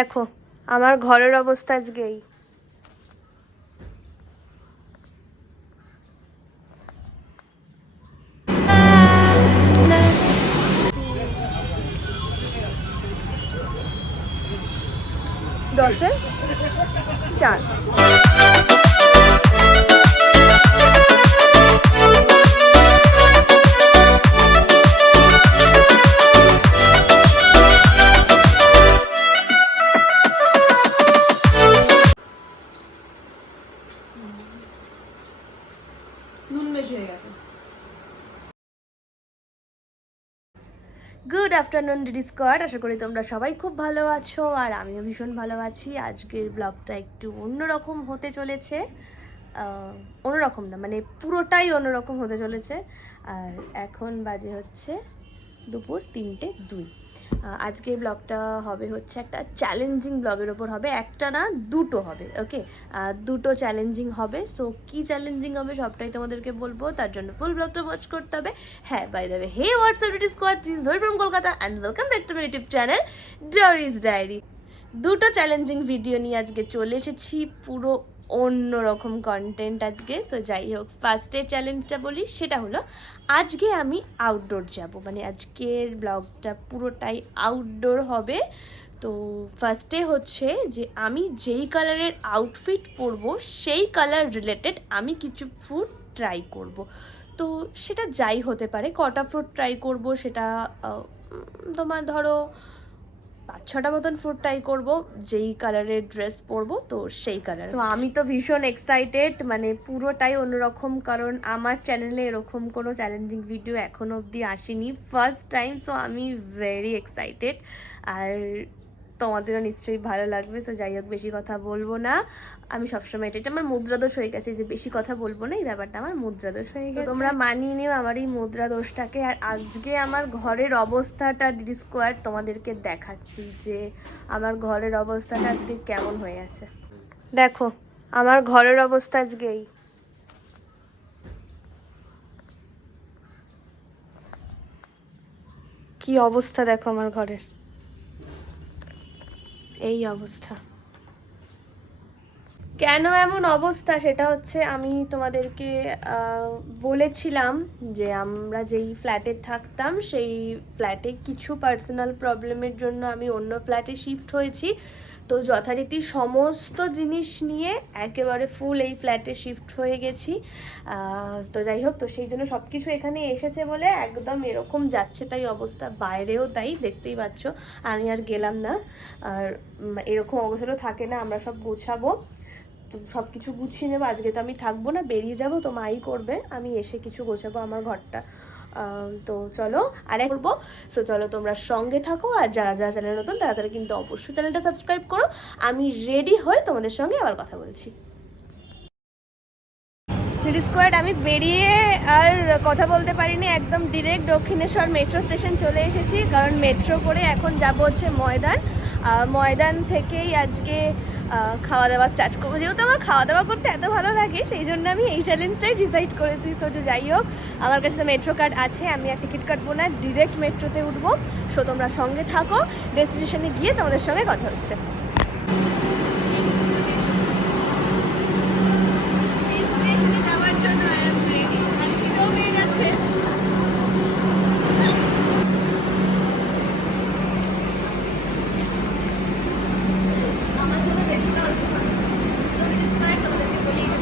দেখো আমার ঘরের অবস্থা আজকে এই। দশে চার। গুড আফটারনুন ডিডি স্কোয়াড, আশা করি তোমরা সবাই খুব ভালো আছো আর আমিও ভীষণ ভালো আছি। আজকের ব্লগটা একটু অন্যরকম হতে চলেছে, অন্যরকম না মানে পুরোটাই অন্যরকম হতে চলেছে। আর এখন বাজে হচ্ছে দুপুর 3:02। আজকের ব্লগটা হবে হচ্ছে একটা চ্যালেঞ্জিং ব্লগের ওপর হবে, একটা না দুটো হবে। ওকে, দুটো চ্যালেঞ্জিং হবে। সো কী চ্যালেঞ্জিং হবে সবটাই তোমাদেরকে বলবো, তার জন্য ফুল ব্লগটা ওয়াচ করতে হবে। হ্যাঁ, by the way, hey WhatsApp DD squad, this is from Kolkata and welcome back to my YouTube channel Doris Diary. দুটো চ্যালেঞ্জিং ভিডিও নিয়ে আজকে চলে এসেছি, পুরো অন্য রকম কন্টেন্ট আজকে। সো যাই হোক, ফার্স্টের চ্যালেঞ্জটা বলি, সেটা হলো আজকে আমি আউটডোর যাব, মানে আজকের ব্লগটা পুরোটাই আউটডোর হবে। তো ফার্স্টে হচ্ছে যে আমি যেই কালারের আউটফিট পরবো সেই কালার রিলেটেড আমি কিছু ফুড ট্রাই করব। তো সেটা যাই হতে পারে, কটা ফ্রুট ট্রাই করব সেটা তোমার ধরো 5-6টা মতন ফুড ট্রাই করবো, যেই কালারের ড্রেস পরবো তো সেই কালার। তো আমি তো ভীষণ এক্সাইটেড, মানে পুরোটাই অন্যরকম, কারণ আমার চ্যানেলে এরকম কোনো চ্যালেঞ্জিং ভিডিও এখনো অবধি আসেনি, ফার্স্ট টাইম। সো আমি ভেরি এক্সাইটেড, আর তোমাদেরও নিশ্চয়ই ভালো লাগবে। সো যাই হোক, বেশি কথা বলবো না। আমি সবসময় এটা আমার মুদ্রাদোষ হয়ে গেছে যে বেশি কথা বলবো না, এই ব্যাপারটা আমার মুদ্রাদোষ হয়ে গেছে। তোমরা মানিয়ে নিও আমার এই মুদ্রাদোষটাকে। আর আজকে আমার ঘরের অবস্থাটা ডিডি স্কোয়ার তোমাদেরকে দেখাচ্ছি যে আমার ঘরের অবস্থাটা আজকে কেমন হয়ে আছে। দেখো আমার ঘরের অবস্থা আজকে এই। কি অবস্থা দেখো আমার ঘরের, এই অবস্থা। কেন এমন অবস্থা সেটা হচ্ছে, আমি তোমাদেরকে বলেছিলাম যে আমরা যেই ফ্ল্যাটে থাকতাম সেই ফ্ল্যাটে কিছু পার্সোনাল প্রবলেমের জন্য আমি অন্য ফ্ল্যাটে শিফট হয়েছি। তো যথারীতি সমস্ত জিনিস নিয়ে একেবারে ফুল এই ফ্ল্যাটে শিফট হয়ে গেছি। তো যাই হোক, তো সেই জন্য সব কিছু এখানে এসেছে বলে একদম এরকম যাচ্ছে তাই অবস্থা, বাইরেও তাই দেখতেই পাচ্ছ। আমি আর গেলাম না, আর এরকম অবস্থাটা থাকে না, আমরা সব গোছাবো, তো সব কিছু গুছিয়ে নেবো। আজকে তো আমি থাকবো না, বেরিয়ে যাবো, তো মাই করবে, আমি এসে কিছু গোছাবো আমার ঘরটা। তো চলো আর করবো। সো চলো তোমরা সঙ্গে থাকো, আর যারা যারা চ্যানেল নতুন তারা তারা কিন্তু অবশ্যই চ্যানেলটা সাবস্ক্রাইব করো। আমি রেডি হয়ে তোমাদের সঙ্গে আবার কথা বলছি। ডিডি স্কোয়াড, আমি বেরিয়ে আর কথা বলতে পারিনি, একদম ডিরেক্ট দক্ষিণেশ্বর মেট্রো স্টেশন চলে এসেছি, কারণ মেট্রো করে এখন যাবো হচ্ছে ময়দান। ময়দান থেকেই আজকে খাওয়া দাওয়া স্টার্ট করবো, যেহেতু আমার খাওয়া দাওয়া করতে এত ভালো লাগে সেই জন্য আমি এই চ্যালেঞ্জটাই ডিসাইড করেছি। সো যাই হোক, আমার কাছে তো মেট্রো কার্ড আছে, আমি আর টিকিট কাটবো না, ডিরেক্ট মেট্রোতে উঠবো। সো তোমরা সঙ্গে থাকো, ডেস্টিনেশনে গিয়ে তোমাদের সঙ্গে কথা হচ্ছে।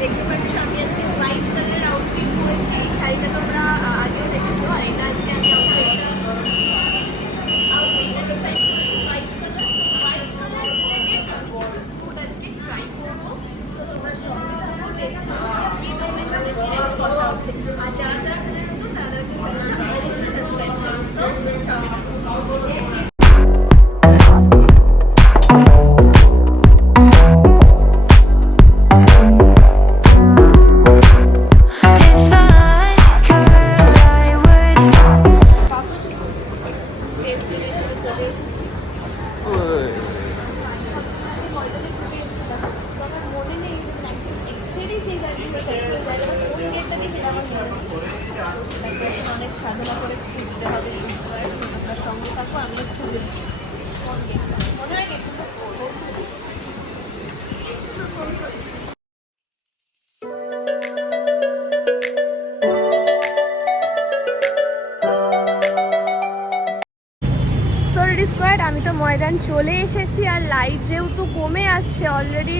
দেখতে পাচ্ছ আমি আজকে হোয়াইট কালারের আউটফিট পরেছি, এই শাড়িটা তোমরা আগেও দেখেছো। আর এটা আজকে আমি আউটফিটটা ডিসাইড করেছি হোয়াইট কালার রিলেটেড ফুড আজকে ট্রাই করবো। সো তোমরা সঙ্গে থাকো, দেখছো তোমাদের সাথে ডিরেক্ট কথা হচ্ছে। আর যারা যারা চ্যানেল নতুন তাদেরকে চ্যানেলটা অবশ্যই সাবস্ক্রাইব করো। সো অনেক সাধনা করে খুঁজতে হবে, সঙ্গে থাকো। আমি একটু মনে হয় গেটটা স্কোয়াড। আমি তো ময়দান চলে এসেছি, আর লাইট যেহেতু কমে আসছে অলরেডি,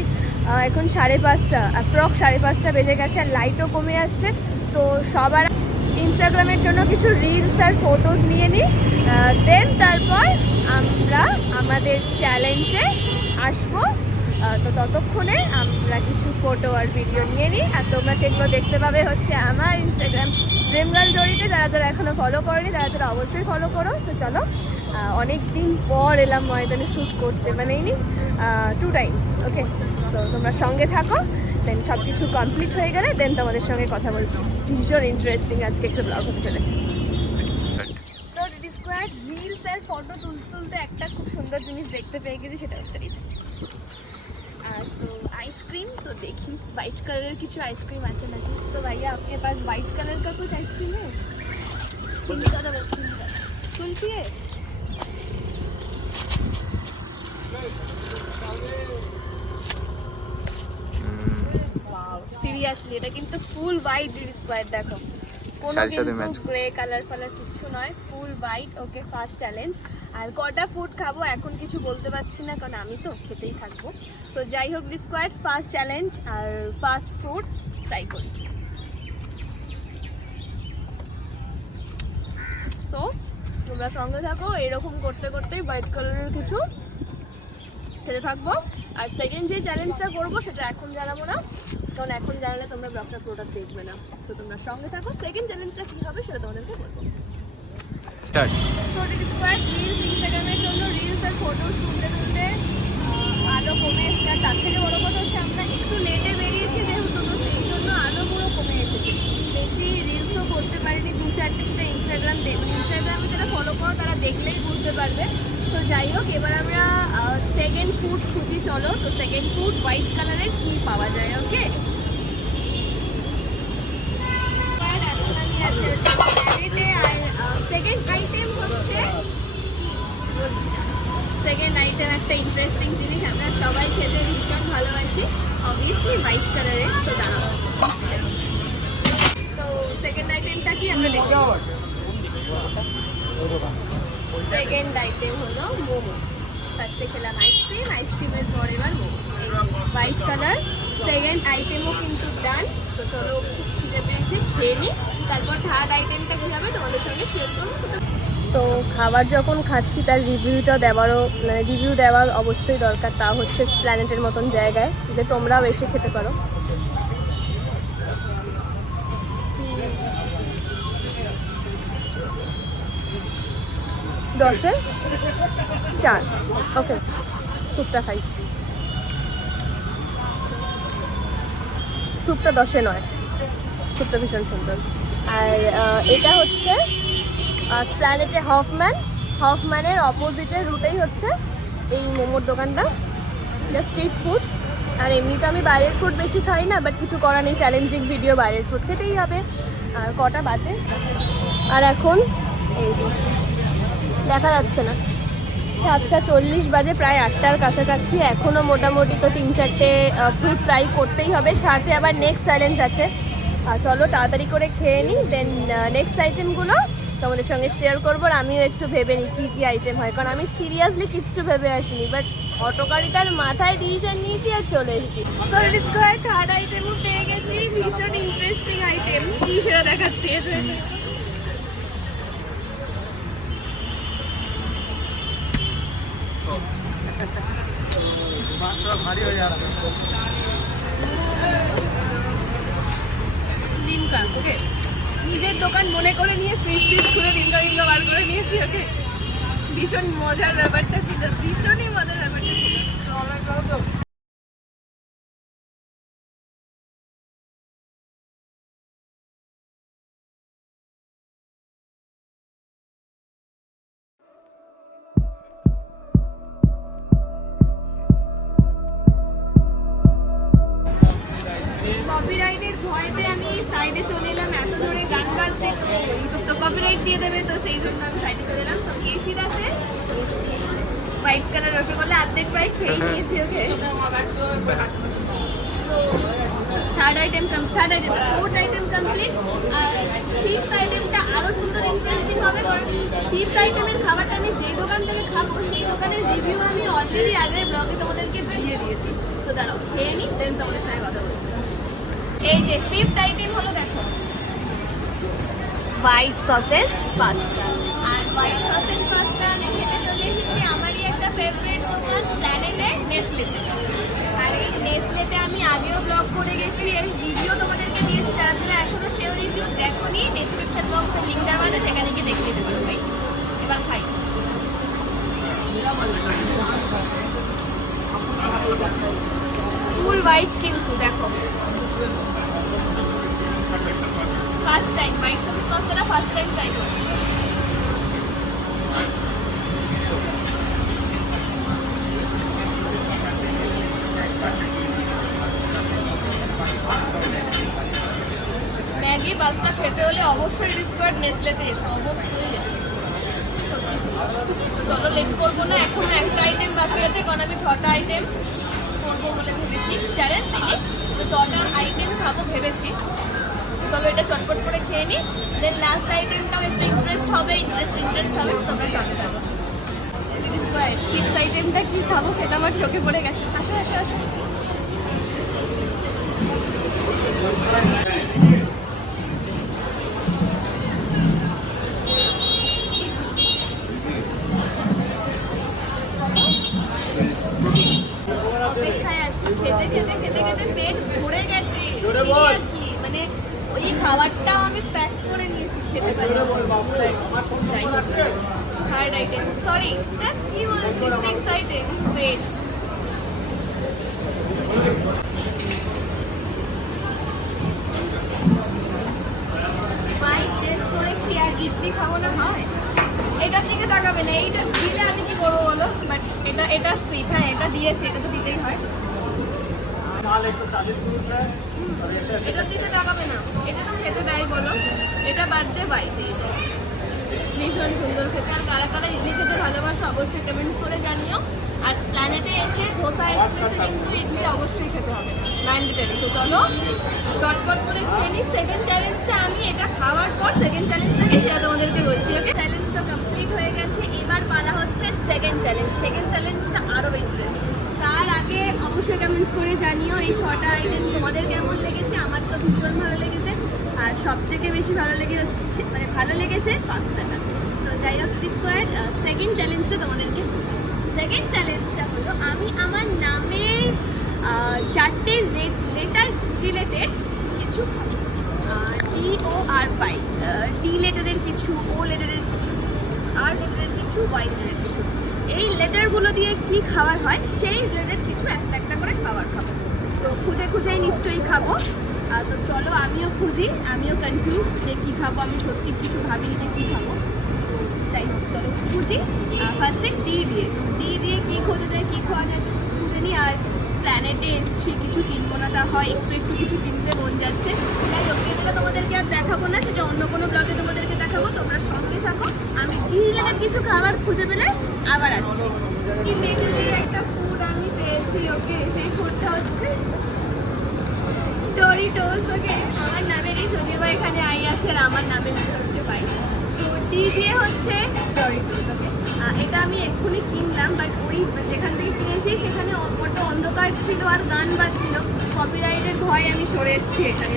এখন 5:30, অ্যাপ্রক্স 5:30 বেজে গেছে, আর লাইটও কমে আসছে। তো সবার ইনস্টাগ্রামের জন্য কিছু রিলস আর ফটোজ নিয়ে নিই, দেন তারপর আমরা আমাদের চ্যালেঞ্জে আসবো। তো ততক্ষণে আমরা কিছু ফটো আর ভিডিও নিয়ে নিই, আর তোমরা সেগুলো দেখতে পাবে হচ্ছে আমার ইনস্টাগ্রাম ড্রিমগার্ল জড়িতে। যারা যারা এখনও ফলো করেনি তারা অবশ্যই ফলো করো। তো চলো, অনেক দিন পর এলাম ময়দানে শ্যুট করতে, মানে এই 2 টাইম। ওকে, তো তোমরা সঙ্গে থাকো, দেন সব কিছু কমপ্লিট হয়ে গেলে দেন তোমাদের সঙ্গে কথা বলছি। ভীষণ ইন্টারেস্টিং আজকে একটা ব্লগ হতে চলেছে। তো দিদি স্কোয়াড রিলস আর ফটো তুলতে তুলতে একটা খুব সুন্দর জিনিস দেখতে পেয়ে গেছি, সেটা হচ্ছে এই। আর তো আইসক্রিম, তো দেখি হোয়াইট কালারের কিছু আইসক্রিম আছে নাকি। তো ভাইয়া আপনি পাস হোয়াইট কালার का कुछ आइसक्रीम है? हिंदी का सुनती है? সিরিয়াসলি এটা কিন্তু ফুল হোয়াইট দিদি স্কোয়ার, দেখো কোনো কিন্তু গ্রে কালার ফালার কিছু নয়, ফুল হোয়াইট। ওকে, ফার্স্ট চ্যালেঞ্জ। আর কটা ফুড খাবো এখন কিছু বলতে পারছি না, কারণ আমি তো খেতেই থাকবো। সো যাই হোক দিদি স্কোয়ার, ফার্স্ট চ্যালেঞ্জ আর ফার্স্ট ফুড ট্রাই করি। সো তোমরা সঙ্গে থাকো, এরকম করতে করতেই হোয়াইট কালারের কিছু খেতে থাকবো। আর সেকেন্ড যে চ্যালেঞ্জটা করবো সেটা এখন জানাবো না, কারণ এখন জানালে তোমরা ব্লগটা পুরোটা দেখবে না। তো তোমরা সঙ্গে থাকো, সেকেন্ড চ্যালেঞ্জটা কী হবে সেটা তোমাদেরকে বলবো। তো রিলস ইনস্টাগ্রামের জন্য রিলস আর ফটো তুলতে তুলতে আলো কমে এসেছে, আর তার থেকে বড়ো কথা হচ্ছে আমরা একটু লেটে বেরিয়েছি যেহেতু, তো সেই জন্য আলো পুরো কমে এসেছে। বেশি রিলসও করতে পারিনি, 2-4টে ইনস্টাগ্রামে যারা ফলো করো তারা দেখলেই বুঝতে পারবে। তো যাই হোক, এবার আমরা সেকেন্ড ফুড খুঁজি, চলো। তো সেকেন্ড ফুড হোয়াইট কালারের কী পাওয়া যায়। ওকে, সেকেন্ড আইটেম হচ্ছে সেকেন্ড আইটেম একটা ইন্টারেস্টিং জিনিস আমরা সবাই খেতে ভীষণ ভালোবাসি, অবভিয়াসলি হোয়াইট কালারের। তো দাঁড়াও, তো সেকেন্ড আইটেমটা কি আমরা দেখি। সেকেন্ড আইটেম হলো মোমো। ফার্স্টে খেলাম আইসক্রিম, আইসক্রিমের পর এবার মোমো, হোয়াইট কালার। সেকেন্ড আইটেমও কিন্তু ডান। তো চলো, খুব খিদে পেয়েছে, খেয়ে নিই, তারপর থার্ড আইটেমটা কী হবে তোমাদের সঙ্গে শেয়ার করবো। তো খাবার যখন খাচ্ছি তার রিভিউটা দেওয়ারও, মানে রিভিউ দেওয়ার অবশ্যই দরকার, তা হচ্ছে প্ল্যানেটের মতন জায়গায়, যে তোমরাও এসে খেতে পারো। 10-এ 4। ওকে, স্যুপটা খাই। স্যুপটা 10-এ 9, স্যুপটা ভীষণ সুন্দর। আর এটা হচ্ছে প্ল্যানেটে হফম্যানের অপোজিটের রুটেই হচ্ছে এই মোমোর দোকানটা, এটা স্ট্রিট ফুড। আর এমনি তো আমি বাইরের ফুড বেশি খাই না, বাট কিছু করার নেই, চ্যালেঞ্জিং ভিডিও, বাইরের ফুড খেতেই হবে। আর কটা বাজে, আর এখন এই যে দেখা যাচ্ছে না, 7:40 বাজে, প্রায় 8টার কাছাকাছি। এখনও মোটামুটি তো 3-4টে ফুড ট্রাই করতেই হবে, সাথে আবার নেক্সট চ্যালেঞ্জ আছে। চলো তাড়াতাড়ি করে খেয়ে নিই, দেন নেক্সট আইটেমগুলো তোমাদের সঙ্গে শেয়ার করবো। আর আমিও একটু ভেবে নিই কী কী আইটেম হয়, কারণ আমি সিরিয়াসলি কিচ্ছু ভেবে আসিনি, বাট অটোকারিতার মাথায় ডিসিশন নিয়েছি আর চলে এসেছি। থার্ড আইটেমও পেয়ে গেছি, ভীষণ ইন্টারেস্টিং আইটেম, কী সেটা দেখাচ্ছি। লিমকা, ওকে, নিজের দোকান মনে করে নিয়ে ফ্রিজ খুলে লিমকা বার করে নিয়েছি। ওকে, ভীষণ মজার ব্যাপারটা ছিল, ভীষণই মজার ব্যাপারটা ছিল। কপিরাইটের ভয়তে আমি সাইডে চলে এলাম, এত জোরে গান বাজছে তো ইউটিউব তো কপিরাইট দিয়ে দেবে, তো সেই জন্য আমি সাইডে চলে এলাম। তো এসির আছে মিষ্টি, হোয়াইট কালার রসগোল্লা অর্ধেক প্রায় খেয়ে নিয়েছি। Okay, third item fourth item complete. আর ফিফথ আইটেমটা আরও সুন্দর ইন্টারেস্টিং হবে, কারণ ফিফথ আইটেমের খাবারটা আমি যে দোকান থেকে খাবো সেই দোকানের রিভিউ আমি অলরেডি আগের ব্লগে তোমাদেরকে দিয়ে দিয়েছি। তো দাঁড়াও খেয়ে নিই, দেন তোমাদের সঙ্গে কথা বলছি। এই যে ফিফথ আইটেম হলো, দেখো, হোয়াইট সসেস পাস্তা। আর হোয়াইট সসেস পাস্তা আমি খেতে চলে এসেছি আমারই একটা ফেভারিট দোকান প্ল্যানেটের নেসলেতে। আর এই নেসলেতে আমি আগেও ব্লগ করে গেছি, এর রিভিউ তোমাদেরকে দিয়েছি। যারা যারা এখনো সেও রিভিউ দেখোনি, ডেসক্রিপশন বক্সে লিঙ্ক দেওয়া আছে, সেখানে গিয়ে দেখে নিতে পারো। এবার খাই। ফুল হোয়াইট কিন্তু দেখো, ফার্স্ট টাইম হোয়াইট সসেস পাস্তাটা ফার্স্ট টাইম ট্রাই করছি। ম্যাগি পাস্তা খেতে হলে অবশ্যই ডিসকোয়ার্ড নেসলেতে এসো, অবশ্যই এসো, সত্যি সুন্দর। তো চলো লেট করবো না, এখন একটা আইটেম বাকি আছে, কারণ আমি 6টা আইটেম করবো বলে ভেবেছি, চ্যালেঞ্জ দিই। তো 6টা আইটেম খাবো ভেবেছি। চলো এটা চটপট করে খেয়ে নিই, দেন লাস্ট আইটেমটাও একটু ইন্টারেস্ট হবে, তোমরা সঙ্গে থাকো। সিক্স আইটেমটা কী খাবো সেটা আমার চোখে পড়ে গেছে। আসো আসো আসো। অপেক্ষায় আছি, খেতে খেতে খেতে খেতে পেট ভরে গেছে। মানে ওই খাবারটাও আমি প্যাক করে নিয়েছি, খেতে পারি। থার্ড আইটেম, সরি কি বলছি, six item. Wait, white rice করেছি আর ইডলি খাবো না হয়? এটার দিকে তাকাবে না, এইটা দিলে আমি কি করবো বলো? বাট এটা সুইট, হ্যাঁ এটা দিয়েছে, এটা তো দিতেই হয়। এটার দিকে তাকাবে না, এটা তো খেতে দেয় বলো, এটা বাদ দিয়ে বাইতে। ভীষণ সুন্দর খেতে। আর কারা কারা ইডলি খেতে ভালোবাসো অবশ্যই কমেন্ট করে জানিও। আর প্ল্যানেটে এসে ধোসা এক্সপ্রেসে কিন্তু ইডলি অবশ্যই খেতে হবে, ম্যান্ডেটরি। তো চলো চটপট করে খেয়ে নিই। সেকেন্ড চ্যালেঞ্জটা আমি এটা খাওয়ার পর সেকেন্ড চ্যালেঞ্জটাকে সেটা তোমাদেরকে বলছি। ওকে, চ্যালেঞ্জ তো কমপ্লিট হয়ে গেছে, এবার পালা হচ্ছে সেকেন্ড চ্যালেঞ্জ। সেকেন্ড চ্যালেঞ্জটা আরও ইন্টারেস্টিং। তার আগে অবশ্যই কমেন্ট করে জানিও এই 6টা আইটেম তোমাদের কেমন লেগেছে। আমার তো ভীষণ ভালো লেগেছে, আর সব থেকে বেশি ভালো লেগেছে পাস্তাটা। তো যাই হোক, ডিসকোয়ার্ড সেকেন্ড চ্যালেঞ্জটা তোমাদেরকে। সেকেন্ড চ্যালেঞ্জটা হলো আমি আমার নামের 4টে লেটার রিলেটেড কিছু খাবো। DOR5, ডি লেটারের কিছু, ও লেটারের কিছু, আর লেটারের কিছু, ওয়াই লেটারের কিছু। এই লেটারগুলো দিয়ে কী খাবার হয় সেই রিলেটেড কিছু একটা একটা করে খাবার খাবো। তো খুঁজে খুঁজেই নিশ্চয়ই খাবো। তো চলো আমিও খুঁজি, আমিও কনফিউজ যে কী খাবো। আমি সত্যি কিছু ভাবিনি যে কী খাবো। যাই হোক চলো খুঁজি। ফার্স্টে ডি দিয়ে কী খোঁজা যায়, কী খাওয়া যায় খুঁজে নিই। আর প্ল্যানেটে এসছি, কিছু কিনবো না তা হয়, একটু কিছু কিনতে মন যাচ্ছে। যাই হোক এগুলো তোমাদেরকে আর দেখাবো না, সেটা অন্য কোনো ব্লগে তোমাদেরকে দেখাবো। তোমরা সঙ্গে থাকো, আমি ডি রিলেটেড কিছু খাবার খুঁজে পেলে আবার আসছি। ইমেজেরই একটা ফুড আমি পেয়েছি। ওকে, সেই ফুডটা হচ্ছে ডরিটোস। ওকে, আমার নামেরই যদিও বা এখানে আই আছে, আর আমার নামে লেখা হচ্ছে ভাই। তো ডি দিয়ে হচ্ছে ডরিটোস। ওকে, এটা আমি এক্ষুনি কিনলাম, বাট ওই যেখান থেকে কিনেছি সেখানে অল্পটা অন্ধকার ছিল আর গান বাজছিল। কপিরাইটের ভয় আমি সরে এসেছি এখানে।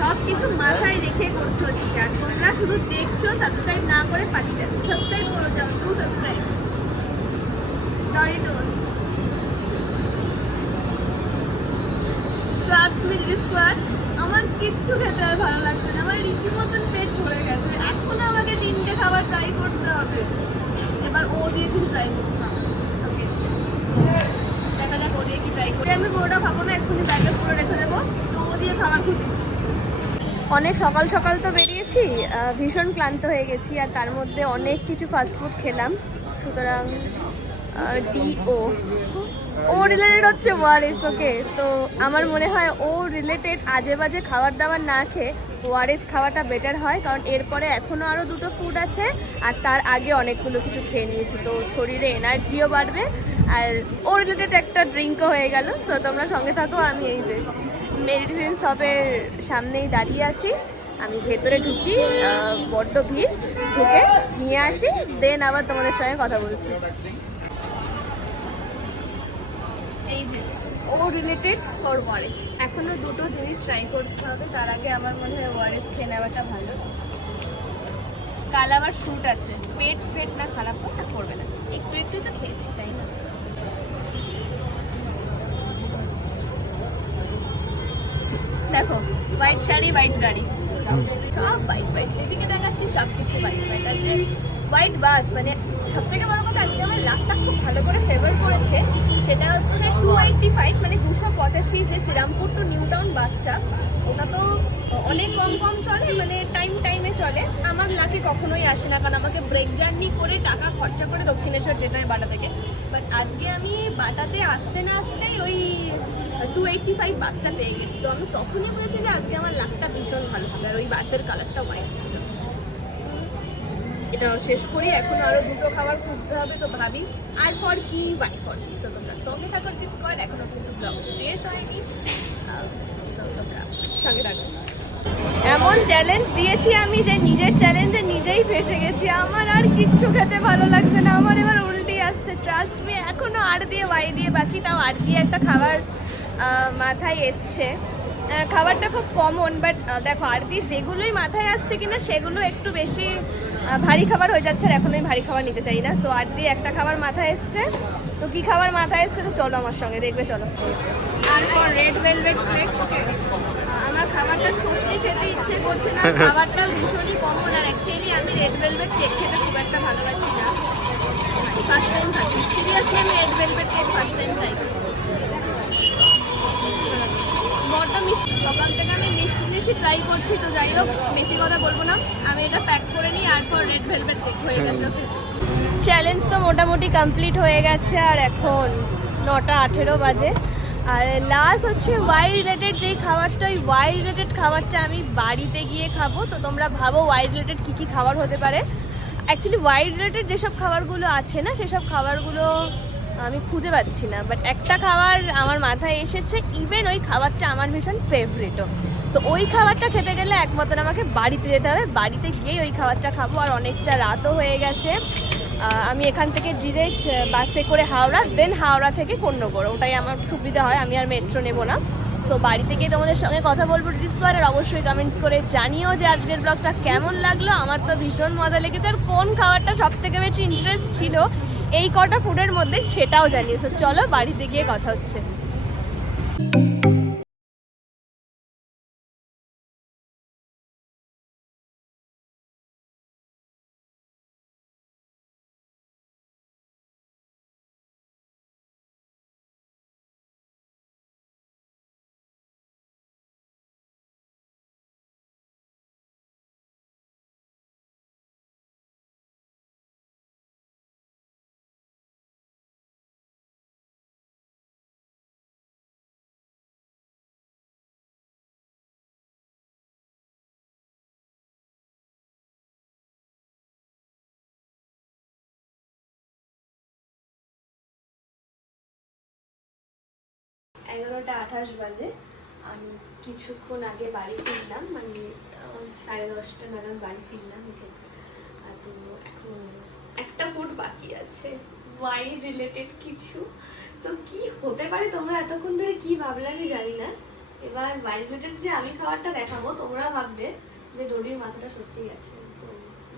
সব কিছু মাথায় রেখে করতে হচ্ছে। আর তোমরা শুধু দেখছো, সাবস্ক্রাইব না করে পালিয়ে যাচ্ছ। সাবস্ক্রাইব করে যাও, টু সাবস্ক্রাইব। ডরিটোস আমার কিচ্ছু খেতে আর ভালো লাগছে না, আমার রীতিমতন পেট ভরে গেছে। এখন আমাকে 3টে খাবার ট্রাই করতে হবে। এবার ও দিয়ে কিন্তু ট্রাই করতে হবে। ওকে, দেখা যাক ও দিয়ে কি ট্রাই করি। আমি পুরোটা খাবো না, এক্ষুনি ব্যাগে পুরো রেখে দেবো। তো ও দিয়ে খাবার খুঁজি। অনেক সকাল সকাল তো বেরিয়েছি, ভীষণ ক্লান্ত হয়ে গেছি, আর তার মধ্যে অনেক কিছু ফাস্টফুড খেলাম। সুতরাং DO ও রিলেটেড হচ্ছে ওয়ারেস। ওকে, তো আমার মনে হয় ও রিলেটেড আজে বাজে খাবার দাবার না খেয়ে ওয়ারেস খাওয়াটা বেটার হয়, কারণ এরপরে এখনও আরও দুটো ফুড আছে আর তার আগে অনেকগুলো কিছু খেয়ে নিয়েছি, তো শরীরে এনার্জিও বাড়বে আর ও রিলেটেড একটা ড্রিঙ্কও হয়ে গেল। সো তোমরা সঙ্গে থাকো, আমি এই যে মেডিসিন শপের সামনেই দাঁড়িয়ে আছি, আমি ভেতরে ঢুকি, বড্ড ভিড়, ঢুকে নিয়ে আসি, দেন আবার তোমাদের সঙ্গে কথা বলছি। এই যে ও রিলেটেড ফর ওয়ারেস, এখনো দুটো জিনিস ট্রাই করতে হবে, তার আগে আমার মনে হয় ওয়ারেস খেয়ে নেওয়াটা ভালো। কাল আবার শ্যুট আছে, পেট না খারাপ হয় না, করবে না, একটু একটু তো খেয়েছি তাই না। দেখো হোয়াইট শাড়ি হোয়াইট গাড়ি, সব হোয়াইট হোয়াইট, যেদিকে দেখাচ্ছি সব কিছু হোয়াইট হোয়াইট। আর যে হোয়াইট বাস, মানে সব থেকে বড় কথা আজকে আমার লাকটা খুব ভালো করে ফেভার করেছে, সেটা হচ্ছে 285, মানে 285 যে শ্রীরামপুর টু নিউ টাউন বাসটা, ওটা তো অনেক কম চলে, মানে টাইমে চলে। আমার লাকে কখনোই আসে না, কারণ আমাকে ব্রেক জার্নি করে টাকা খরচা করে দক্ষিণেশ্বর যেতে হয় বাটা থেকে। বাট আজকে আমি বাটাতে আসতে না আসতেই ওই 285 বাসটা পেয়ে গেছি, তো আমি তখনই বলেছি যে আজকে আমার লাকটা ভীষণ ভালো হবে। আর ওই বাসের কালারটা হোয়াইট ছিল। এটা শেষ করি, এখন আরো দুটো খাবার খুঁজতে হবে, তো ভাবি আর ফর কি হোয়াইট ফর কি। সো তোমরা সঙ্গে থাকো, ডিসকয়েড এখনো কিন্তু ব্লগ শেষ হয়নি, সঙ্গে থাকো। এমন চ্যালেঞ্জ দিয়েছি আমি যে নিজের চ্যালেঞ্জে নিজেই ফেসে গেছি, আমার আর কিচ্ছু খেতে ভালো লাগছে না, আমার এবার উল্টি আসছে। ট্রাস্ট মি, এখনো আর দিয়ে ওয়াই দিয়ে বাকি, তাও আর দিয়ে একটা খাবার মাথায় এসছে। খাবারটা খুব কমন, বাট দেখো আর দিয়ে যেগুলোই মাথায় আসছে কিনা সেগুলো একটু বেশি ভারী খাবার হয়ে যাচ্ছে, আর এখন আমি ভারী খাবার নিতে চাই না। সো আর দিয়ে একটা খাবার মাথায় এসছে, তো কী খাবার মাথায় এসছে তো চলো আমার সঙ্গে, দেখবে চলো। তারপর রেড ভেলভেট প্লেট, আমার খাবারটা সত্যি খেতে ইচ্ছে করছে না, খাবারটা ভীষণই কমন, আর অ্যাকচুয়ালি আমি রেড ভেলভেট কেক খেতে খুব একটা ভালোবাসি না, ফার্স্ট টাইম খাচ্ছি, সিরিয়াসলি আমি red velvet cake first time try করছি। বড়টা মিষ্টি, সকাল থেকে আমি মিষ্টি জিনিসই ট্রাই করছি, তো যাই হোক বেশি কথা বলবো না, আমি এটা প্যাক করে নিই, আর পর রেড ভেলভেট কেক হয়ে গেছে। চ্যালেঞ্জ তো মোটামুটি কমপ্লিট হয়ে গেছে, আর এখন 9:18 বাজে। আর লাস্ট হচ্ছে ওয়াই রিলেটেড যেই খাবারটা, ওই ওয়াই রিলেটেড খাবারটা আমি বাড়িতে গিয়ে খাবো। তো তোমরা ভাবো ওয়াই রিলেটেড কী কী খাবার হতে পারে। অ্যাকচুয়ালি ওয়াই রিলেটেড যেসব খাবারগুলো আছে না, সেসব খাবারগুলো আমি খুঁজে পাচ্ছি না, বাট একটা খাবার আমার মাথায় এসেছে, ইভেন ওই খাবারটা আমার ভীষণ ফেভারিটও। তো ওই খাবারটা খেতে গেলে একমাত্র আমাকে বাড়িতে যেতে হবে, বাড়িতে গিয়েই ওই খাবারটা খাবো। আর অনেকটা রাতও হয়ে গেছে, আমি এখান থেকে ডিরেক্ট বাসে করে হাওড়া, দেন হাওড়া থেকে কোন্নগর, ওটাই আমার সুবিধা হয়, আমি আর মেট্রো নেবো না। সো বাড়িতে গিয়ে তোমাদের সঙ্গে কথা বলবো, ডিসকভার, আর অবশ্যই কমেন্টস করে জানিও যে আজকের ব্লগটা কেমন লাগলো। আমার তো ভীষণ মজা লেগেছে, আর কোন খাবারটা সব থেকে বেশি ইন্টারেস্ট ছিল এই কটা ফুডের মধ্যে সেটাও জানিয়েছো। চলো বাড়িতে গিয়ে কথা হচ্ছে। এগারোটা 28 বাজে, আমি কিছুক্ষণ আগে বাড়ি ফিরলাম, মানে 10:30 নাগাদ বাড়ি ফিরলাম। তো এখন একটা ফুড বাকি আছে, ওয়াই রিলেটেড কিছু। তো কি হতে পারে, তোমরা এতক্ষণ ধরে কি ভাবলে আমি জানি না। এবার ওয়াই রিলেটেড যে আমি খাবারটা দেখাবো, তোমরা ভাববে যে ডোরির মাথাটা সত্যিই আছে। তো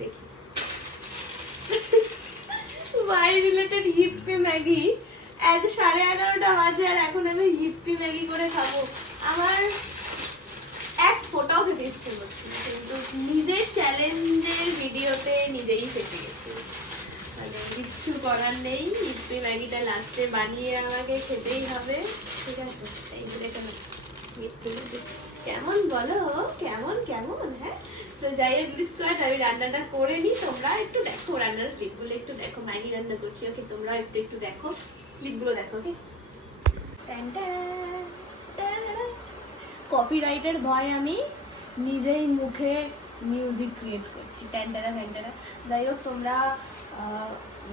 দেখি, ওয়াই রিলেটেড হিপ্পি ম্যাগি, 11:30 বাজে, আর এখন আমি হিপ্পি ম্যাগি করে খাবো। আমার এক ফোটাও খেতে ইচ্ছে করছে, কিন্তু নিজের চ্যালেঞ্জের ভিডিওতে নিজেই ফেটে গেছি, মানে কিচ্ছু করার নেই। হিপ্পি ম্যাগিটা লাস্টে বানিয়ে আমাকে খেতেই হবে, ঠিক আছে। এই কেমন বলো, কেমন কেমন, হ্যাঁ। তো যাই হোক ডিসকভার, আমি রান্নাটা করে নিই, তোমরা একটু দেখো রান্নার ক্লিপগুলো, একটু দেখো, ম্যাগি রান্না করছি, ওকে। তোমরা একটু দেখো ক্লিপগুলো, দেখো, ওকে। কপিরাইটের ভয় আমি নিজেই মুখে মিউজিক ক্রিয়েট করছি, ট্যান্টারা ফ্যান্টারা। যাই হোক, তোমরা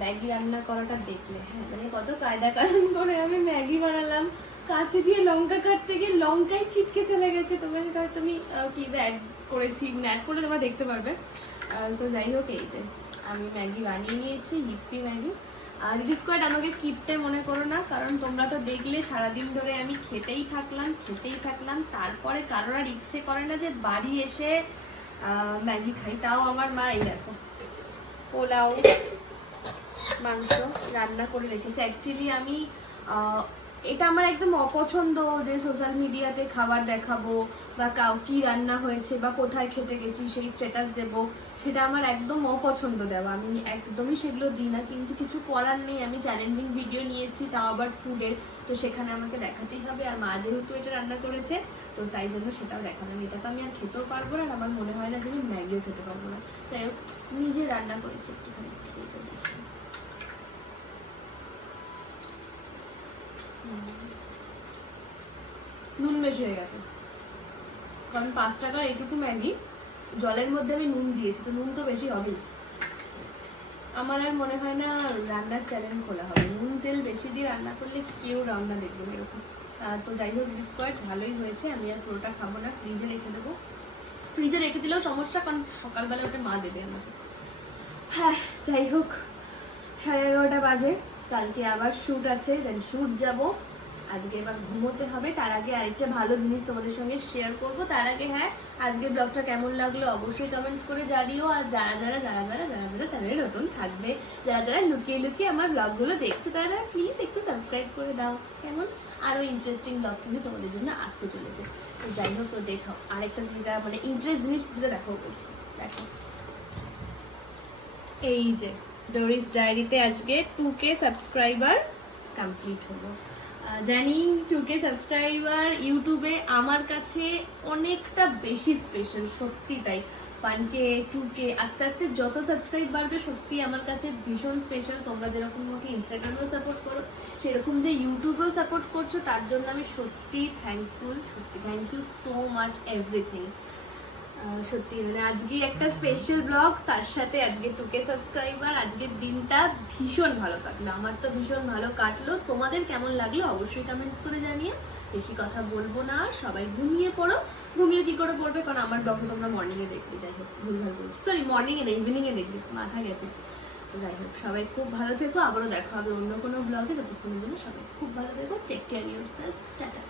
ম্যাগি রান্না করাটা দেখলে, হ্যাঁ মানে কত কায়দা কানুন করে আমি ম্যাগি বানালাম। কাছে দিয়ে লঙ্কা কাটতে গিয়ে লঙ্কাই ছিটকে চলে গেছে। তোমরা সেটা হয়তো আমি ক্লিপে অ্যাড করেছি, অ্যাড করলে তোমরা দেখতে পারবে। তো যাই হোক, এই যে আমি ম্যাগি বানিয়ে নিয়েছি, হিপ্পি ম্যাগি। আর ডিসকোয়াড আমাকে কিপটে মনে করো না, কারণ তোমরা তো দেখলে সারাদিন ধরে আমি খেতেই থাকলাম। তারপরে কারোর আর ইচ্ছে করে না যে বাড়ি এসে ম্যাগি খাই। তাও আমার মা এই দেখো পোলাও মাংস রান্না করে রেখেছে। অ্যাকচুয়ালি আমি এটা আমার একদম অপছন্দ যে সোশ্যাল মিডিয়াতে খাবার দেখাবো বা কী রান্না হয়েছে বা কোথায় খেতে গেছি সেই স্ট্যাটাস দেবো, সেটা আমার একদম অপছন্দ দেওয়া। আমি একদমই সেগুলো দিই না, কিন্তু কিছু করার নেই। আমি চ্যালেঞ্জিং ভিডিও নিয়েছি, তাও আবার ফুডের, তো সেখানে আমাকে দেখাতেই হবে। আর মা যেহেতু এটা রান্না করেছে, তো তাই জন্য সেটাও দেখালাম। এটা তো আমি আর খেতেও পারবো না, আর আমার মনে হয় না যে আমি ম্যাগিও খেতে পারবো না। তাই নিজে রান্না করেছি, একটুখানি খেতে দেখি। নুন বেশি হয়ে গেছে, কারণ 5 টাকার এইটুকু ম্যাগি জলের মধ্যে আমি নুন দিয়েছি, তো নুন তো বেশি হবেই। আমার আর মনে হয় না রান্নার চ্যানেল খোলা হবে। নুন তেল বেশি দিয়ে রান্না করলে কেউ রান্না দেখবে না এরকম। তো যাই হোক, ডিসকোয়াড ভালোই হয়েছে। আমি আর পুরোটা খাবো না, ফ্রিজে রেখে দেবো। ফ্রিজে রেখে দিলেও সমস্যা, কারণ সকালবেলা ওটা মা দেবে আমাকে। হ্যাঁ, যাই হোক, 11:30 বাজে। কালকে আবার শ্যুট আছে, দেন শ্যুট যাবো। আজকে এবার ঘুমোতে হবে। তার আগে আরেকটা ভালো জিনিস তোমাদের সঙ্গে শেয়ার করব। তার আগে হ্যাঁ, আজকের ব্লগটা কেমন লাগলো অবশ্যই কমেন্টস করে জানিও। আর যারা চ্যানেলে নতুন থাকবে, যারা লুকিয়ে আমার ব্লগগুলো দেখছো, তারা প্লিজ একটু সাবস্ক্রাইব করে দাও। কেমন আরও ইন্টারেস্টিং ব্লগ কিন্তু তোমাদের জন্য আসতে চলেছে। তো যাই হোক, তো দেখাও আরেকটা যেটা মানে ইন্টারেস্ট জিনিস, যেটা দেখো বলছি, দেখো এই যে ডোরিস ডায়েরিতে আজকে 2K সাবস্ক্রাইবার কমপ্লিট হলো। জানি 2K সাবস্ক্রাইবার ইউটিউবে আমার কাছে অনেকটা বেশি স্পেশাল, সত্যি তাই। 1K 2K আস্তে আস্তে যত সাবস্ক্রাইব বাড়বে, সত্যি আমার কাছে ভীষণ স্পেশাল। তোমরা যেরকম আমাকে ইনস্টাগ্রামেও সাপোর্ট করো, সেরকম যে ইউটিউবেও সাপোর্ট করছো, তার জন্য আমি সত্যি থ্যাঙ্কফুল। সত্যি thank you so much everything. সত্যি মানে আজকে একটা স্পেশাল ব্লগ, তার সাথে আজকে 2K সাবস্ক্রাইবার। আজকের দিনটা ভীষণ ভালো কাটলো, আমার তো ভীষণ ভালো কাটলো। তোমাদের কেমন লাগলো অবশ্যই কমেন্টস করে জানিয়ে। বেশি কথা বলবো না, সবাই ঘুমিয়ে পড়ো। ঘুমিয়ে কি করে পড়বে, কারণ আমার ব্লগ তোমরা মর্নিংয়ে দেখবে। যাই হোক, ভুলভাল বলছি, সরি মর্নিংয়ে না, ইভিনিংয়ে দেখবে, মাথা গেছে। তো যাই হোক, সবাই খুব ভালো থেকো। আবারও দেখা হবে অন্য কোনো ব্লগে। ততক্ষণের জন্য সবাই খুব ভালো থেকো। Take care yourself. টাটা।